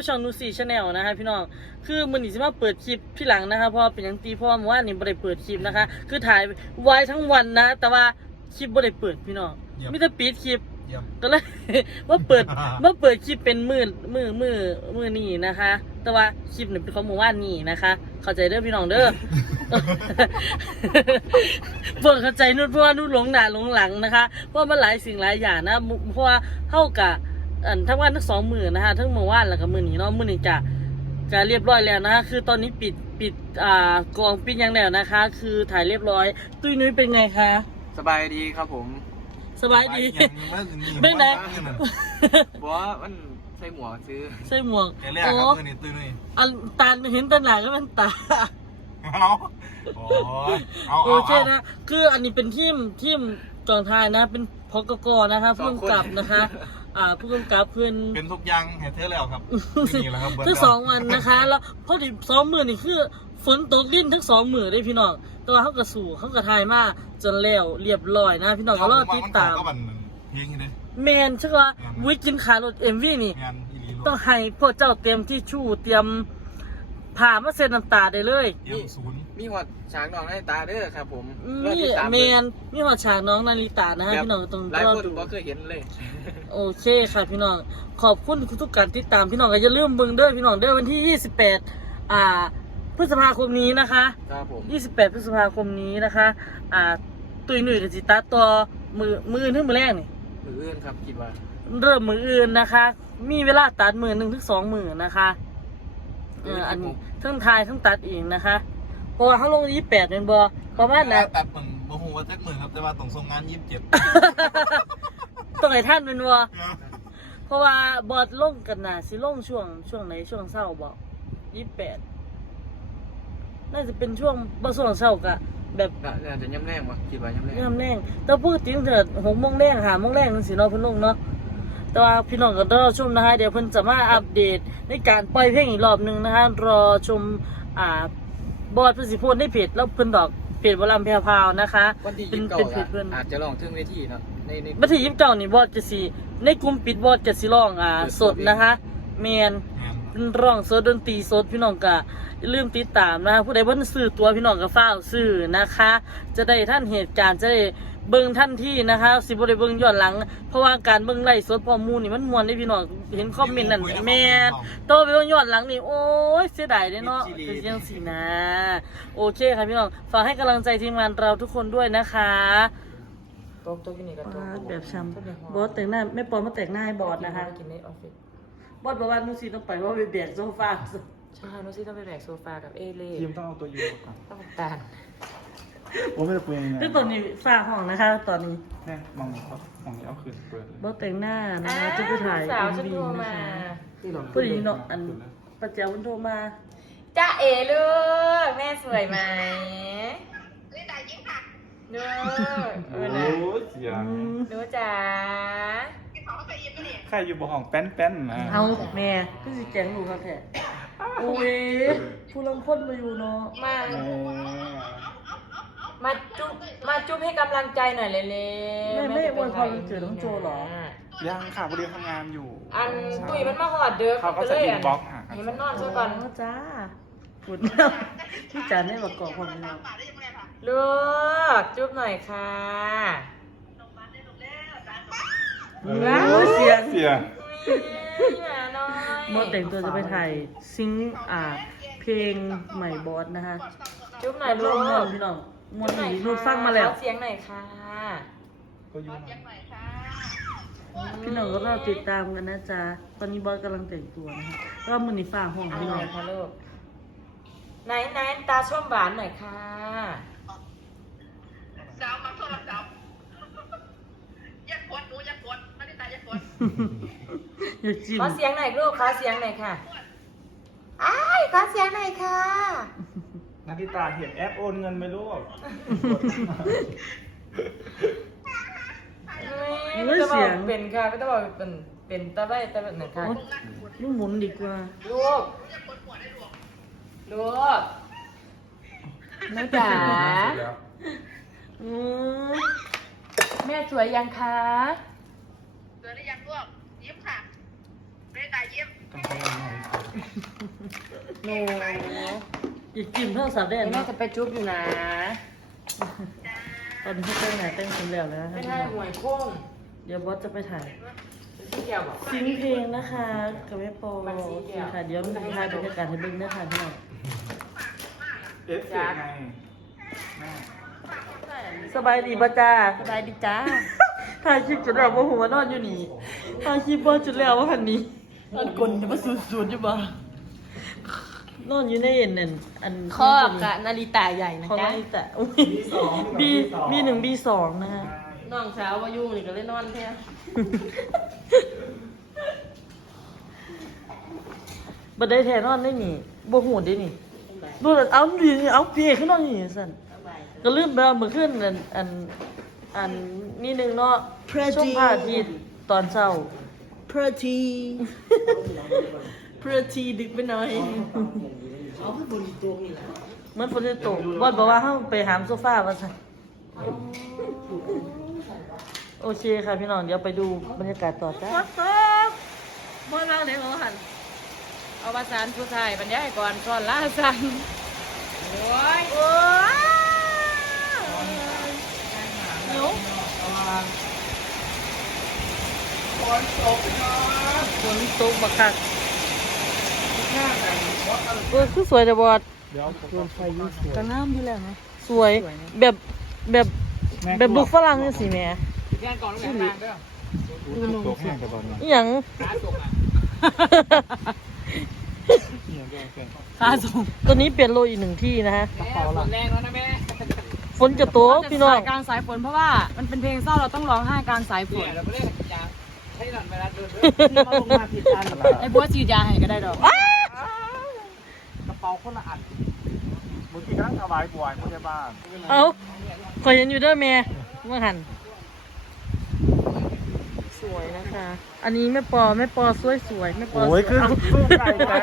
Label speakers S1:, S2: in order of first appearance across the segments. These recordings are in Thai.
S1: ช่องนูซี่ชาแนลนะคะพี่น้องคือมื้อนี้สิมาเปิดคลิปที่หลังนะคะเพราะเป็นหยังตีเพราะว่าเมื่อวานนี้บ่ได้เปิดคลิปนะคะคือถ่ายไว้ทั้งวันนะแต่ว่าคลิปบ่ได้เปิดพี่น้องมีแต่ปิดคลิปก็เลยว่าเปิดคลิปเป็นมือนี่นะคะแต่ว่าคลิปนี่เป็นของเมื่อวานนี้นะคะเข้าใจเด้อพี่น้องเด้อเปิดเข้าใจนู่นเพราะว่านู่นหลงหน้าหลงหลังนะคะเพราะมันหลายสิ่งหลายอย่างนะเพราะว่าเท่ากับทั้งวันทั้ง2 มื้อนะคะทั้งเมื่อวานแล้วก็มื้อนี้เนาะมื้อนี้จะเรียบร้อยแล้วนะคะคือตอนนี้ปิดกองปิดยังแล้วนะคะคือถ่ายเรียบร้อยตุ้ยนุ้ยเป็นไงคะ
S2: สบายดีครับผม
S1: สบายดีเป็นไง
S2: บอกว่ามันใส่หมวกซื้อ
S1: ใส่หมวก
S3: โอ้
S1: อันตาเห็นตาหนาก็มันตาโอเคนะคืออันนี้เป็นทีมจองทายนะเป็นพกกนะคะผู้กำกับนะคะผู้กำกับเพื่อน
S3: เป็นทุกอย่างเห็นเธอแล้วครับนี่แหละครับ
S1: คือ2 วันนะคะแล้วพอดี2 มื้อนี่คือฝนตกลิ้นทั้ง2 มื้อได้พี่น้องตัวเขากระสู่เขากระทายมาจนแล้วเรียบร้อยนะพี่น้องก็รอติดตามแมนใช่ไหมวิกินขารถMVนี่ต้องให้พวกเจ้าเตรียมที่ชู่เตรียมผ่ามาเซ็นน้ำตาได้เลย
S2: มีหัวฉากน้องนาฬิตาเด้อครับผม
S1: นี่แมนมีหัวฉากน้องนาฬิตานะฮะพี่น้องตรง
S2: หลายคนก็เคยเห็นเลย
S1: โอเคค่ะพี่น้องขอบคุณทุกการติดตามพี่น้องก็อย่าลืมเบิ่งเด้อพี่น้องเด้อวันที่28 พฤษภาคมนี้นะคะ
S2: ครับผม
S1: 28 พฤษภาคมนี้นะคะตุยหนุ่ยกับจิตาตัวมือถึงมือแรกนี่
S2: มืออื่นครับคิดว่า
S1: เริ่มมืออื่นนะคะมีเวลาตัด1 ถึง 2 มื้อนะคะอันทั้งทายทั้งตัดเองนะคะเพราะว่าเขาลง28เป็นบ่ประมาณนั้น
S3: ตัดมึงบ่ฮู้ว่าจักมื้อครับแต่ว่าต้องส่งงาน27
S1: ต้องให้ท่านเป็นบ่เพราะว่าบอดลงกันน่ะสิลงช่วงไหนช่วงเช้าบ่28น่าจะเป็นช่วงบ่ช่วงเช้ากะแบบ
S2: น่าจะย่ำแรงว่ะคิดว่าย่ำ
S1: แรงแต่ปกติมันจะ6 โมงแรง5 โมงแรงจังซี่เนาะเพิ่นลงเนาะแต่ว่าพี่น้องก็รอชมนะคะเดี๋ยวเพิ่นจะมาอัปเดตในการปล่อยเพลงอีกรอบนึงนะคะรอชมบอดเพิ่นสิโพสต์ในเพจแล้วเพิ่นดอกเพจบ่ลำแพรวๆนะคะ
S2: เป็นเพจเพิ่นอาจจะร้องถึงเวทีเนาะใน
S1: วันที่29นี่บอดจะสิในกลุ่มปิดบอดจะสิร้องสดนะคะแม่นร้องสดดนตรีสดพี่น้องก็อย่าลืมติดตามนะคะผู้ใดบ่ซื้อตัวพี่น้องก็ฟ้าวซื้อนะคะจะได้ท่านเหตุการณ์จะได้เบิ่งทันทีนะคะสิบ่ได้เบิ่งย้อนหลังเพราะว่าการเบิ่งไลฟ์สดพร้อมหมู่นี่มันม่วนเด้พี่น้องเห็นคอมเมนต์นั่นแม่นโตไปเบิ่งย้อนหลังนี่โอ้ยเสียดายเด้เนาะคือจังซี่นะโอเคค่ะพี่น้องฝากให้กำลังใจทีมงานเราทุกคนด้วยนะคะ
S2: ตกอยู่นี่ก็ตก
S1: แบบช้ำบอสแต่งหน้าแม่ปอมาแต่งหน้าให้บอสนะคะ
S2: กินในออฟฟิศ
S1: บอสบอกว่านุซีต้องไปว่าไปแบกโซฟา
S2: ใช่นุซีต้องไปแบกโซฟากับเอเล่
S3: ทีมต้องเอาตัวยูก่อน
S2: ต้องตาล
S3: ผมไม่ได้เปลี่ยนนะ
S1: คือตอนนี้ฝ้าห้องนะคะตอนนี้
S3: เนี่ยมองนี้เอาคืนเปิด
S1: บอสแต่งหน้านะคะจะไปถ่ายMVนะคะผู้หญิงเนาะอันปัจเจ้าวันโทรมา
S4: จ้าเอ๋ลูกแม่สวยไหมเนื้อ
S3: โอ้เสียง
S4: เนื้อจ๋า
S3: ใครอยู่บ่ห้องแป้นนะ
S1: เอาแม่พี่สิแกงหนูครับแท้โอ้ยผู้ลงพ้นมาอยู่เนาะ
S4: มาจุ๊บให้กำลังใจหน่อยเลย
S1: ไม่อวยพรวันเกิดน้องโจหรอ
S3: ยังค่ะพอดีทำงานอยู่
S4: ตุ๋ยมันมาหอดเด้อ
S3: เขาก็จะอินบ็อกซ์หา
S4: นี่มันนอนซะก่อน
S1: จ้าขุดพี่จ๋าได้มากอกความเรา
S4: ลูกจุ๊บหน่อยค่ะ
S1: เสียง
S4: โม
S1: แต่งตัวจะไปถ่ายซิงเพลงใหม่บอสนะคะ
S4: จุ๊บหน่อยลูก
S1: พี่น้องมวนหนีรูดฟังมาแล้ว
S4: เสียงหน่อยค่ะ
S1: พี่น้องก็รอติดตามกันนะจ๊ะตอนนี้บอสกำลังแต่งตัวนะคะก็มือนีฟ้าห้องพี่น้อง
S4: ค่ะลูกไหนตาช่วมหวานหน่อยค่ะ
S5: สาวมาโทรศัพท์ยักกดหนูยักกดไม่ได้ตายยักกด
S4: ขอเสียงหน่อยลูกขอเสียงหน่อยค่ะขอเสียงหน่อยค่ะ
S3: นาฬิตาเห็นแอปโอนเงินไหมลูก
S4: ไม่ต้องบอกเป็นค่ะไม่ต้องบอกเป็นตาใบตาแบบไหนค่ะ
S1: ลูกหมุนดีกว่า
S4: ลูกแม่จ๋าแม่สวยยังคะ
S5: สวยหรือยังลูกยิ้มค่ะไม่ได้ตายยิ้ม
S4: โน
S1: อีกจิ้มเท่าสาวแด
S4: เดี๋ย
S1: น
S4: วแม่
S1: เนาะ
S4: จะไปจุ๊บอยู่นะ
S1: ตอนนี้เขาแต่งหน้าแต่งผมแล้วนะ
S4: ไม่
S1: คะ
S4: ได้หวยโค้ง
S1: เดี๋ยวบอสจะไปถ่าย
S4: เป็นที่เดียวบอก
S1: ซิงค์เพลงนะคะกับแม่ปอ
S4: มันสี
S1: โอ
S4: เขี
S1: เค
S4: ยว
S1: ค่ะเดี๋ยวมันจะถ่ายบรรยากาศให้เบิ่งด้วยค่ะพี่น้อง
S3: เอฟเฟกต์ไงแม่
S1: สบายดีป่ะจ้า
S4: สบายดีจ้า
S1: ถ่ายคลิปจนแบบว่าหัวนอนอยู่นี่ถ่ายคลิปบอสจนแล้วว่าหันนี้อันกลนจะมาสูดอยู่บ่นอนอยู่ในเอ็นนั่นอัน
S4: ครอบกับนาฬิตาใหญ่นะ
S1: ของ
S4: จ๊ะ
S1: นาฬิตะB1 B2 นะฮะ
S4: น้องสาววายุนี่ก็เลยนอนแท้
S1: บัดได้แทนนอนได้นี่บ่หูได้นี่ดูแล้วเอาดีเอาพี่เอกขึ้นนอนอยู่นี่สั่นก็ลืมไปว่าเมื่อคืนอันนี่นึงเนาะช่วงพระอาทิตย์ตอนเช้า
S4: pretty pretty ดึกไปหน่อยเอาขึ้นบนตัวนี่แหละ
S1: เหมือนฝนจะตกบอสบอกว่าเฮาไปหามโซฟาว่าซั่นโอเคค่ะพี่น้องเดี๋ยวไปดูบรรยากาศต่อจ้า
S4: บนเราเดี๋ยวหันเอาภาษาผู้ชายบรรยายก่อนก่อนล่าสันโอ้ยโอ้ยหนู
S1: ฝนตกบักคักคือสวยแต่บอส
S3: เดี๋ยวผม
S1: ก็งามอยู่แล้วนะสวยแบบบุกฝรั่งนี่สิแม่
S2: แค่ก่อนต้องแบ่งด้วย
S3: ตกแห้งแต่ตอนนี้
S1: อีหยัง
S2: ขาตกอ่ะ
S3: เนี่ยก็เป็น
S1: ค่าส่งตัวนี้เปลี่ยนโลอีกหนึ่งที่นะฮะ
S2: แม่ฝนแรงแล้วนะแม่
S1: ฝนจะตกพี่น้อง
S4: กลางสายฝนเพราะว่ามันเป็นเพลงเศร้าเราต้องร้องไห้กลางสายฝ
S2: เดี๋ย
S4: น
S2: วเราไม่ได้ยาให้หล่อนเวลาเดิน
S4: ไอ้บัวฉีดยาให้ก็ได้ดอก
S3: กระเป๋าคนละอันเมื่อกี้กำลังถวายบวยพยาบาล
S1: เอาขอยเห็นอยู่เด้วยแม่เมื่อหันสวยนะคะ อันนี้แม่ปอแม่ม่ปอ
S3: โอ้ยคือ
S1: เา
S3: สู้ไก่แต่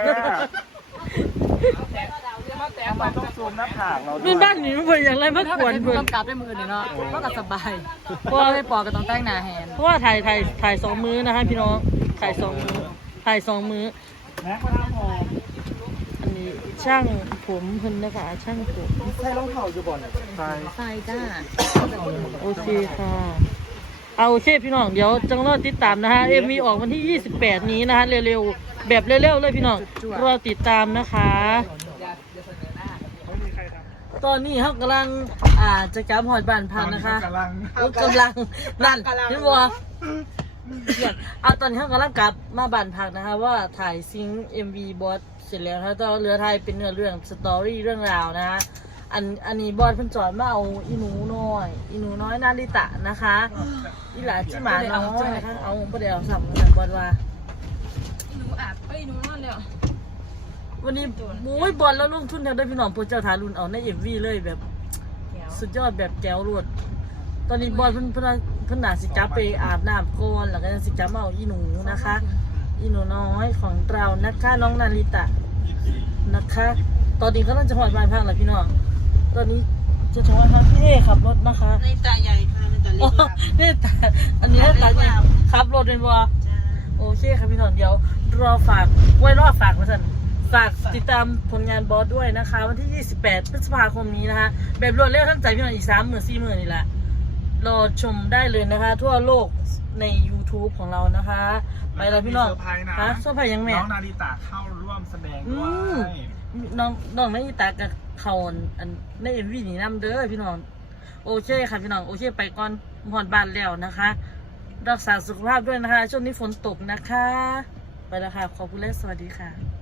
S3: ทำไมต้องซูมหน้าผากเราด้
S1: นี่
S3: วย
S1: บ้านนี้มันเป็นอย่างไรมากวนเพื่อน
S4: กำกับได้มือเดี๋ยวเนาะก็กับสบาย
S1: เพราะว่า
S4: ไม่ปอก็ต้องแต่งหน้าแฮน
S1: เพราะว่าถ่าย2 มื้อนะคะพี่น้องถ่าย2 มื้อ2 มื้อ
S3: แม็กมาทำหอม
S1: อันนี้ช่างผมเพิ่นนะคะช่างผม
S3: ใส่รองเท้าอยู่บ่อนใส่
S4: ใส่จ้า
S1: โอเคค่ะเอาโอเคพี่น้องเดี๋ยวจังรอติดตามนะคะ MV ออกวันที่ 28 นี้นะคะเร็วๆแบบเร็วๆเลยพี่น้องรอติดตามนะคะ
S3: ไม่มีใครทำ
S1: ตอนนี้เขากำลังจะกลับหอดบ้านพักนะคะ
S3: กำลัง
S1: กำลังนั่นพี่บัวเอาตอนนี้เขากำลังกลับมาบ้านพักนะคะว่าถ่ายซิงค์ MV บอสเสร็จแล้วนะคะตอนเหลือไทยเป็นเนื้อเรื่องสตอรี่เรื่องราวนะคะอันนี้บอสเพิ่นจอดมาเอาอีหนูน้อยนาริตะนะคะอีหลาชิหมาน้อยนะคะเอาประเดี๋ยวสั่งบอสว่า
S4: หนูอาบหนูนอนแล้ว
S1: วันนี้มุ้ยบอลแล้วลงทุนแทนด้วยพี่น้องโปรเจกต์ทารุณเอาในเอฟวีเลยแบบสุดยอดแบบแก้วรวดตอนนี้บอลเพิ่นหนาสิจับไปอาบน้ำก่อนแล้วก็สิจับมาเอาอีหนูนะคะ อีหนูน้อยของเรานะคะน้องนาริตะนะคะ ตอนนี้ก็ต้องจะหอดบ้านพักแล้วพี่น้องตอนนี้จะถึงวันพักพี่เอขับรถนะคะ
S5: ในตาใหญ่ค่ะในตาเล็
S1: อ๋อก
S5: ค่ะ
S1: นี่ตาอันนี้ตาใหญ่ขับรถเป็นบัวโอเคครับพี่น้องเดี๋ยวรอฝากมาสั่น ฝากติดตามผลงานบอสด้วยนะคะ วันที่ 28 พฤษภาคมนี้นะคะ แบบรวดเร็วทันใจพี่น้องอีก 30,000-40,000 นี่แหละรอชมได้เลยนะคะ ทั่วโลกใน YouTube ของเรานะคะ ไปแล้วพี่น้อง
S3: มีเซอร์ไพรส์นะ
S1: ฮะเซอร์ไพรส์ยังแม่
S3: น้องนาริตะเข้าร่วมแสดงด้วย
S1: น้องไม่ตากับเขาอันในเอ็มวีนี่นำเด้อพี่น้องโอเคค่ะพี่น้องโอเคไปก่อนหอดบ้านแล้วนะคะ รักษาสุขภาพด้วยนะคะ ช่วงนี้ฝนตกนะคะ ไปแล้วค่ะขอบคุณและสวัสดีค่ะ